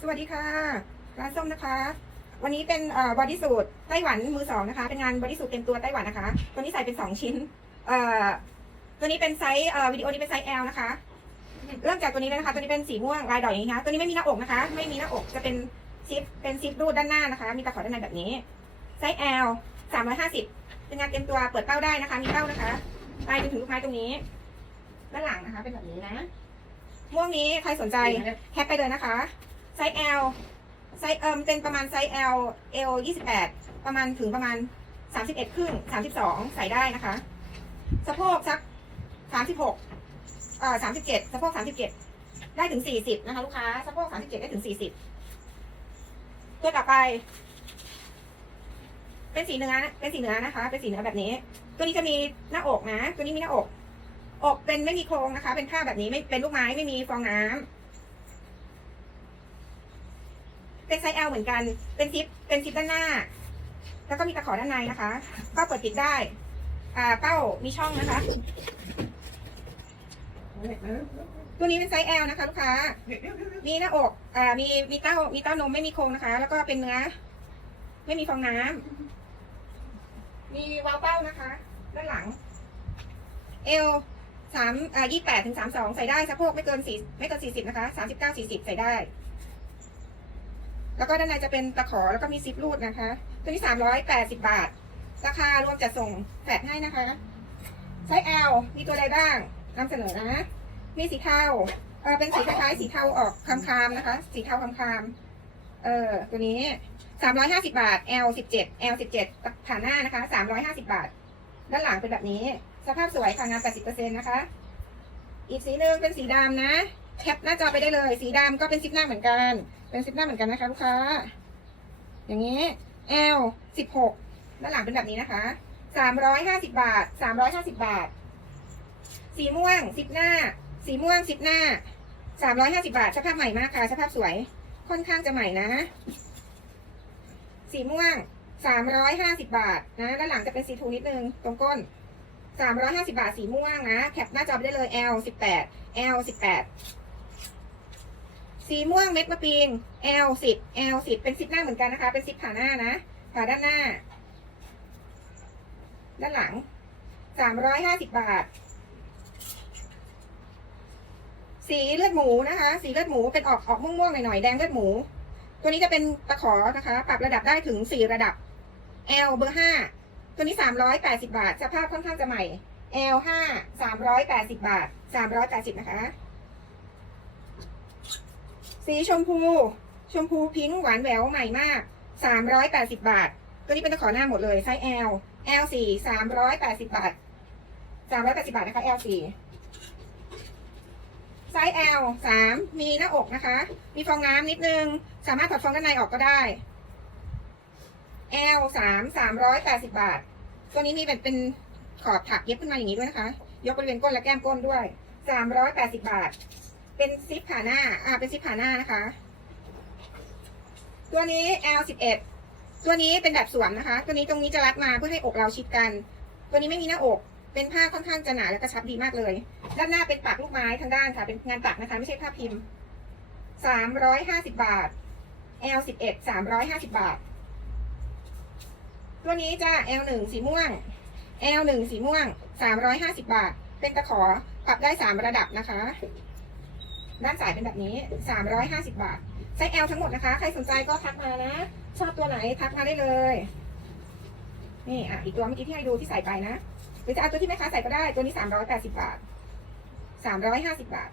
สวัสดีค่ะ ร้านส้มนะคะ วันนี้เป็นบอดี้สูทไต้หวันมือสองนะคะ เป็นงานบอดี้สูทเต็มตัวไต้หวันนะคะ ตัวนี้ใส่เป็นสองชิ้น เอ่อ ตัวนี้เป็นไซส์เอ่อวิดีโอนี้เป็นไซส์ L นะคะ เริ่มจากตัวนี้เลยนะคะ ตัวนี้เป็นสีม่วงลายดอกอย่างนี้นะคะตัวนี้ไม่มีหน้าอกนะคะ ไม่มีหน้าอก จะเป็นซิป เป็นซิปรูดด้านหน้านะคะ มีตะขอด้านในแบบนี้ ไซส์ L สามร้อยห้าสิบเป็นงานเต็มตัว เปิดเป้าได้นะคะ มีเป้านะคะลายจนถึงลูกไม้ตรงนี้ ด้านหลังนะคะ เป็นแบบนี้นะ ม่วงนี้ใครสนใจแคปไปเลยนะคะ ไซส์ L ไซส์เอิมเป็นประมาณไซส์ L L 28 ประมาณถึงประมาณ 31 ครึ่ง 32 ใส่ได้นะคะ สะโพกสัก 36เอ่อ37 สะโพก 37 ได้ถึง 40 นะคะ ลูกค้า สะโพก 37 ได้ถึง 40 ตัวต่อไป เป็นสีเนื้อเป็นสีเนื้อนะคะ เป็นสีเนื้อแบบนี้ ตัวนี้จะมีหน้าอกนะ ตัวนี้มีหน้าอก อกเป็นไม่มีโครงนะคะ เป็นผ้าแบบนี้ไม่เป็นลูกไม้ไม่มีฟองน้ำ เป็นไซส์ L เหมือนกัน เป็นซิป เป็นซิปด้านหน้า แล้วก็มีตะขอด้านในนะคะ ก็เปิดปิดได้ อ่า เป้ามีช่องนะคะ ตัวนี้เป็นไซส์ L นะคะลูกค้า มีหน้าอก อ่า มี มีเต้า มีเต้านมไม่มีโครงนะคะ แล้วก็เป็นเนื้อ ไม่มีฟองน้ำ มีวาลเป้านะคะ ด้านหลัง เอลสามอ่ายี่แปดถึงสามสองใส่ได้สะโพกไม่เกินสี่ไม่เกินสี่สิบนะคะสามสิบเก้าสี่สิบใส่ได้ แล้วก็ด้านในจะเป็นตะขอแล้วก็มีซิปรูดนะคะ ตัวนี้สามร้อยแปดสิบบาท ราคารวมจัดส่งแฟดให้นะคะ ไซส์ L มีตัวใดบ้างนำเสนอนะ มีสีเทาเออเป็นสีคล้ายๆสีเทาออกคามๆนะคะ สีเทาคามๆเออตัวนี้สามร้อยห้าสิบาท L สิบเจ็ด L สิบเจ็ดผ่านหน้านะคะสามร้อยห้าสิบาท ด้านหลังเป็นแบบนี้ สภาพสวยค่ะงานแปดสิบเปอร์เซ็นต์นะคะ อีกสีหนึ่งเป็นสีดำนะ แคปหน้าจอไปได้เลย สีดำก็เป็นซิปหน้าเหมือนกัน เป็นซิปหน้าเหมือนกันนะคะลูกค้า อย่างนี้ L สิบหกด้านหลังเป็นแบบนี้นะคะสามร้อยห้าสิบาทสามร้อยห้าสิบาท สีม่วงซิปหน้า สีม่วงซิปหน้าสามร้อยห้าสิบาทสภาพใหม่มากค่ะสภาพสวย ค่อนข้างจะใหม่นะ สีม่วงสามร้อยห้าสิบาทนะด้านหลังจะเป็นสีทูนิดนึงตรงก้นสามร้อยห้าสิบาทสีม่วงนะแคปหน้าจอไปได้เลย L สิบแปด L สิบแปด สีม่วงเม็ดมะปีง L สิบ L สิบเป็นซิปหน้าเหมือนกันนะคะ เป็นซิปผ่าหน้านะ ผ่าด้านหน้า ด้านหลัง สามร้อยห้าสิบบาท สีเลือดหมูนะคะ สีเลือดหมูเป็นออกออกม่วงๆหน่อยๆ แดงเลือดหมู ตัวนี้จะเป็นตะขอนะคะ ปรับระดับได้ถึงสี่ระดับ L เบอร์ห้า ตัวนี้สามร้อยแปดสิบาท สภาพค่อนข้างจะใหม่ L ห้าสามร้อยแปดสิบาทสามร้อยแปดสิบนะคะ สีชมพู ชมพูพิงค์หวานแหววใหม่มากสามร้อยแปดสิบาท ตัวนี้เป็นตะขอหน้าหมดเลยไซส์ L L สี่สามร้อยแปดสิบาทสามร้อยแปดสิบาทนะคะ L สี่ไซส์ L สามมีหน้าอกนะคะ มีฟองน้ำนิดนึง สามารถถอดฟองด้านในออกก็ได้ L สามสามร้อยแปดสิบาท ตัวนี้มีเป็นเป็นขอบถักเย็บขึ้นมาอย่างนี้ด้วยนะคะ ยกบริเวณก้นและแก้มก้นด้วยสามร้อยแปดสิบาท เป็นซิปผ่าหน้า อ่า เป็นซิปผ่าหน้านะคะ ตัวนี้ L สิบเอ็ดตัวนี้เป็นแบบสวมนะคะ ตัวนี้ตรงนี้จะรัดมาเพื่อให้อกเราชิดกัน ตัวนี้ไม่มีหน้าอก เป็นผ้าค่อนข้างจะหนาและกระชับดีมากเลย ด้านหน้าเป็นปักลูกไม้ทางด้านค่ะ เป็นงานปักนะคะ ไม่ใช่ผ้าพิมพ์สามร้อยห้าสิบบาท L สิบเอ็ดสามร้อยห้าสิบบาท ตัวนี้จะ L หนึ่งสีม่วง L หนึ่งสีม่วงสามร้อยห้าสิบบาท เป็นตะขอปรับได้สามระดับนะคะ ด้านสายเป็นแบบนี้สามร้อยห้าสิบบาท ไซส์ L ทั้งหมดนะคะ ใครสนใจก็ทักมานะ ชอบตัวไหนทักมาได้เลย นี่อะอีกตัวเมื่อกี้ที่ให้ดูที่ใส่ไปนะ หรือจะเอาตัวที่แม่ค้าใส่ก็ได้ ตัวนี้สามร้อยแปดสิบบาทสามร้อยห้าสิบบาท